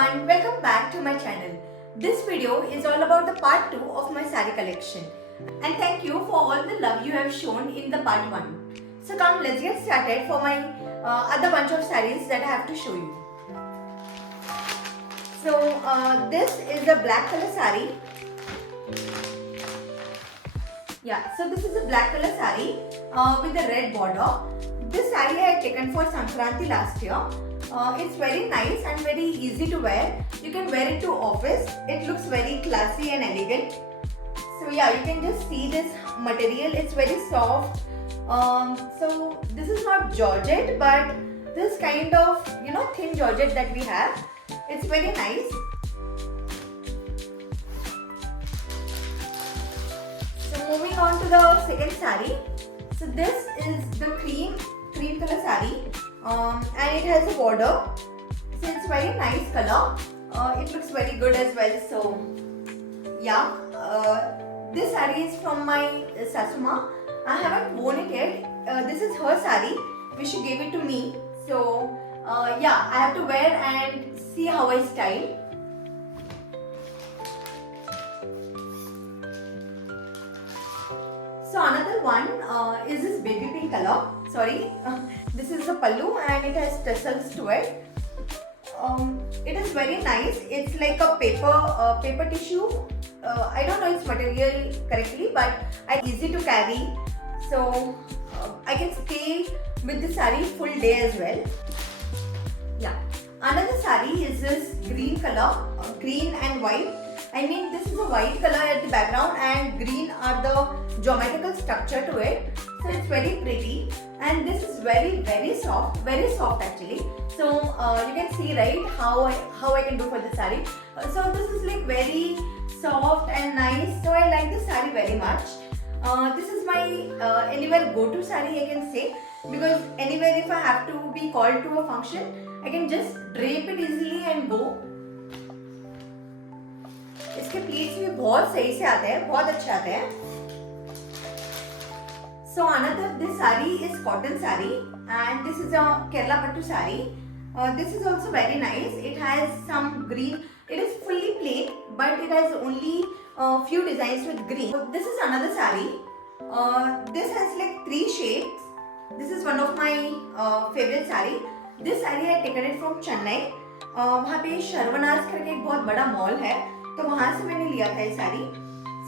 everyone, welcome back to my channel. This video is all about the part 2 of my saree collection. And thank you for all the love you have shown in the part 1. So come, let's get started for my other bunch of sarees that I have to show you. So this is the black color saree. Yeah, so this is a black color saree with a red border. This saree I had taken for Sankranti last year. It's very nice and very easy to wear. You can wear it to office. It looks very classy and elegant. So yeah, you can just see this material. It's very soft. So this is not georgette, but this kind of thin georgette that we have. It's very nice. So moving on to the second saree. So this is the cream color saree. And it has a border, so it's very nice color. It looks very good as well. So yeah, this saree is from my Sasuma. I haven't worn it yet. This is her saree which she gave it to me. So yeah, I have to wear and see how I style. So another one is this baby pink color. Sorry, this is the pallu and it has tassels to it. It is very nice. It's like a paper tissue. I don't know its material correctly, but it's easy to carry. So I can stay with the saree full day as well. Yeah. Another saree is this green color, green and white. I mean, this is a white color at the background and green are the geometrical structure to it. So it's very pretty and this is very soft actually. So you can see right how I can do for the saree. So this is like very soft and nice. So I like this saree very much. This is my anywhere go-to saree, I can say, because anywhere if I have to be called to a function, I can just drape it easily and go. इसके प्लीट्स भी बहुत सही से आते हैं, बहुत अच्छे आते हैं. So another, this saree is cotton saree and this is a Kerala Pattu saree. This is also very nice. It has some green. It is fully plain, but it has only few designs with green. So this is another saree. This has like 3 shades. This is one of my favorite saree. This saree I taken it from Chennai. वहाँ पे शर्वनाज करके एक बहुत बड़ा मॉल है, तो वहाँ से मैंने लिया था ये sari.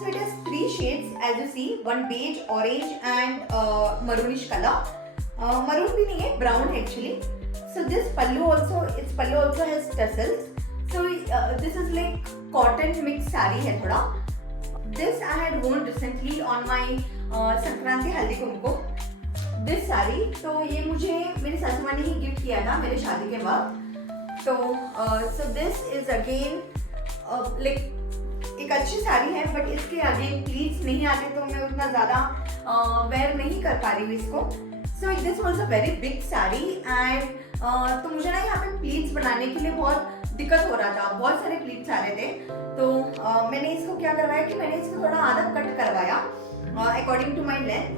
So it has 3 shades as you see, one beige, orange and maroonish color. Maroon भी नहीं है, brown है actually. So this pallu also has tassels. So this is like cotton mixed saree है थोड़ा. This I had worn recently on my Sankranti Haldi Kumko. This saree, तो ये मुझे मेरी सासू माँ ने ही गिफ्ट किया था मेरे शादी के वक्त. तो so this is again like एक अच्छी साड़ी है, बट इसके आगे प्लीट्स नहीं आते तो मैं उतना ज़्यादा वेयर नहीं कर पा रही हूँ इसको. So this was a very big sari एंड तो मुझे ना यहाँ पे प्लीट्स बनाने के लिए बहुत दिक्कत हो रहा था, बहुत सारे प्लीट्स आ रहे थे. तो मैंने इसको क्या करवाया कि मैंने इसको थोड़ा आधा कट करवाया according to my length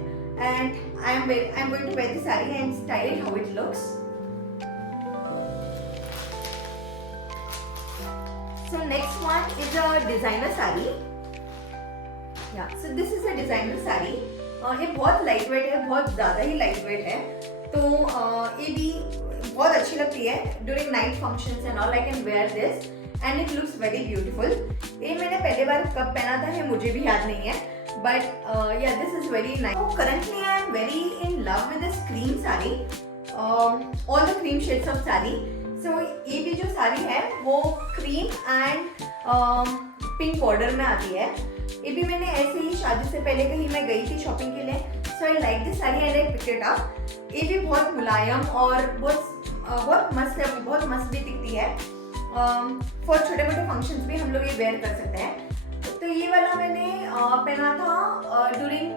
and I am going to wear this sari and style it how it looks. So next one is a designer saree. Yeah, so this is a designer saree. ये बहुत light weight है, बहुत ज़्यादा ही light weight है. तो ये भी बहुत अच्छी लगती है during night functions and all. I can wear this and it looks very beautiful. ये मैंने पहले बार कब पहना था ये मुझे भी याद नहीं है, but yeah, this is very nice. So currently I am very in love with this cream saree. All the cream shades of saree. So ये भी जो साड़ी है वो क्रीम एंड पिंक बॉर्डर में आती है. ये भी मैंने ऐसे ही शादी से पहले कहीं मैं गई थी शॉपिंग के लिए. So I like this sari and I pick it up. ये भी बहुत मुलायम और बहुत मस्त है, बहुत मस्त भी दिखती है. फॉर छोटे मोटे फंक्शंस भी हम लोग ये वेयर कर सकते हैं. तो ये वाला मैंने पहना था ड्यूरिंग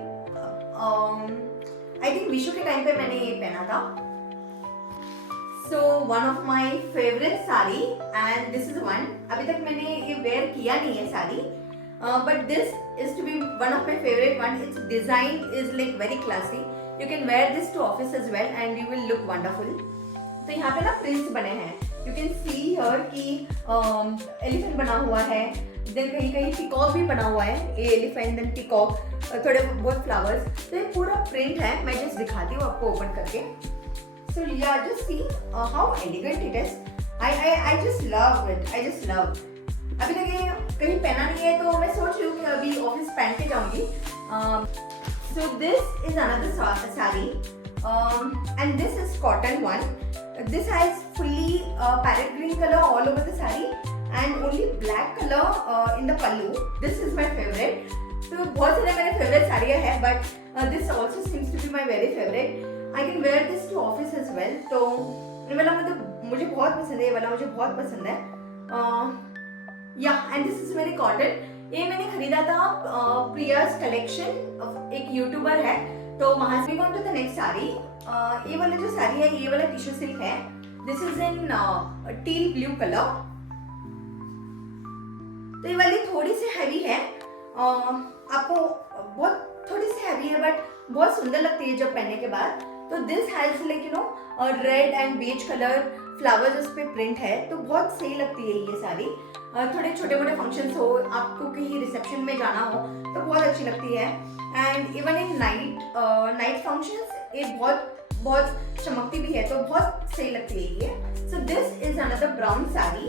आई थिंक विशु के टाइम पे मैंने ये पहना था. So one of my favorite saree and this is one. अभी तक मैंने ये वेयर किया नहीं है sari, but this is to be one of my favorite one. Its design is like very classy. You can wear this to office as well and you will look wonderful. तो यहाँ पे ना प्रिंट्स बने हैं. यू कैन सी हियर कि एलिफेंट बना हुआ है, देन कहीं कहीं पिकॉक भी बना हुआ है, ए एलिफेंट देन पिकॉक, थोड़े बहुत फ्लावर्स। तो ये पूरा प्रिंट है, मैं जस्ट दिखाती हूँ आपको ओपन करके। सो या just see how elegant it is. I just love it, I just love. अभी तक ये कहीं पहना नहीं है तो मैं सोच रही हूँ कि अभी ऑफिस पहन के जाऊंगी। सो this is another sari and this is cotton one. This has fully parrot green color all over the saree and only black color in the pallu. This is my favorite. तो बहुत सारे मेरे favorite साड़ियाँ हैं, but this also seems to be my very favorite. I can wear this to office as well. तो ये वाला मुझे बहुत पसंद है, ये वाला मुझे बहुत पसंद है। Yeah, and this is very cotton. ये मैंने खरीदा था प्रियास कलेक्शन, एक यूट्यूबर है, तो वहां से go to the next sari. ये वाला जो साड़ी है, ये वाला टिश्यू सिल्क है। This is in teal blue colour. तो ये वाली थोड़ी सी हैवी है, आपको बहुत थोड़ी सी हैवी है बट बहुत सुंदर लगती है जब पहनने के बाद। तो this has like you know red and beige colour flowers उस पे प्रिंट है, तो बहुत सही लगती है ये साड़ी। थोड़े छोटे मोटे फंक्शंस हो, आपको कहीं रिसेप्शन में जाना हो तो बहुत अच्छी लगती है। And even in night functions ये बहुत चमकती भी है, तो बहुत सही लगती है ये। So this is another brown sari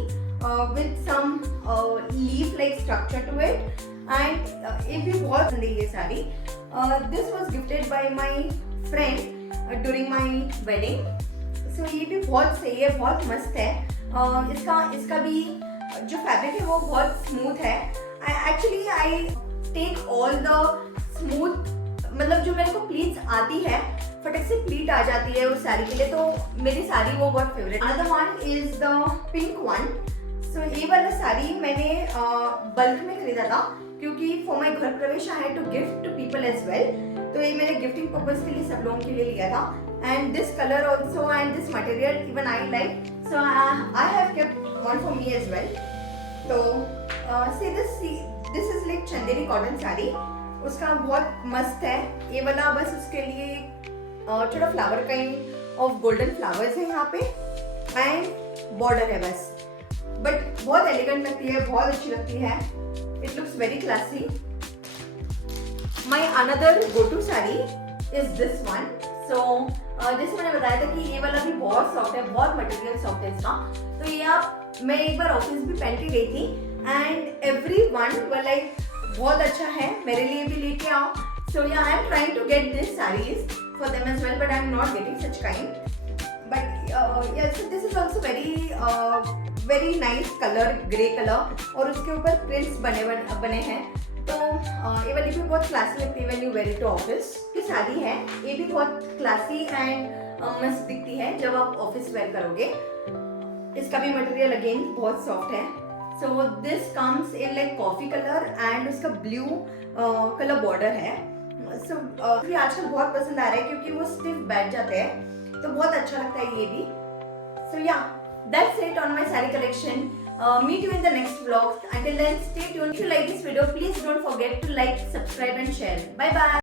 with some leaf like structure to it, and ये भी बहुत पसंद है ये sari. This was gifted by my friend during my wedding. So ये भी बहुत सही है, बहुत मस्त है। इसका भी जो फैब्रिक है वो बहुत स्मूथ है। Actually I take all the smooth, मतलब जो मेरे को प्लीट्स आती है, फटक से प्लीट आ जाती है उस साड़ी के लिए, तो मेरी साड़ी वो बहुत favourite. Another one is the pink one. So ये वाला साड़ी मैंने बल्क में खरीदा था, क्योंकि फॉर माई घर प्रवेश I had to gift to people as well. तो ये मैंने गिफ्टिंग पर्पज के लिए सब लोगों के लिए लिया था। And this colour also and this material even I like, so I have kept one for me as well. तो this is like Chanderi cotton sari, उसका बहुत मस्त है। ये वाला बस उसके लिए थोड़ा flower kind of golden flowers है यहाँ पे, एंड बॉर्डर है बस, बट बहुत एलिगेंट लगती है, बहुत अच्छी लगती है। It looks very classy. My another go to sari is this one. So जैसे मैंने बताया था कि ये वाला भी बहुत सॉफ्ट है, बहुत मटेरियल सॉफ्ट है इसका। तो ये मैं एक बार ऑफिस भी पहन के गई थी, एंड एवरीवन वर लाइक बहुत अच्छा है, मेरे लिए भी लेके आओ। सो या I am trying to get this saris for them as well, but I am not getting such kind. But yes, this is also very nice colour, grey colour, और उसके ऊपर प्रिंट्स बने हैं। तो ये वाली भी बहुत क्लासी लगती है when you wear it to office. ये साड़ी है, ये भी बहुत क्लासी एंड मस्त दिखती है जब आप ऑफिस वेयर करोगे। इसका भी मटेरियल अगेन बहुत सॉफ्ट है। So this comes in like coffee colour and उसका ब्लू कलर बॉर्डर है। सो आजकल बहुत पसंद आ रहा है क्योंकि वो स्टिफ बैठ जाते हैं, तो बहुत अच्छा लगता है ये भी। सो या that's it on my saree collection. Meet you in the next vlog. Until then, stay tuned. If you like this video, please don't forget to like, subscribe and share. Bye bye.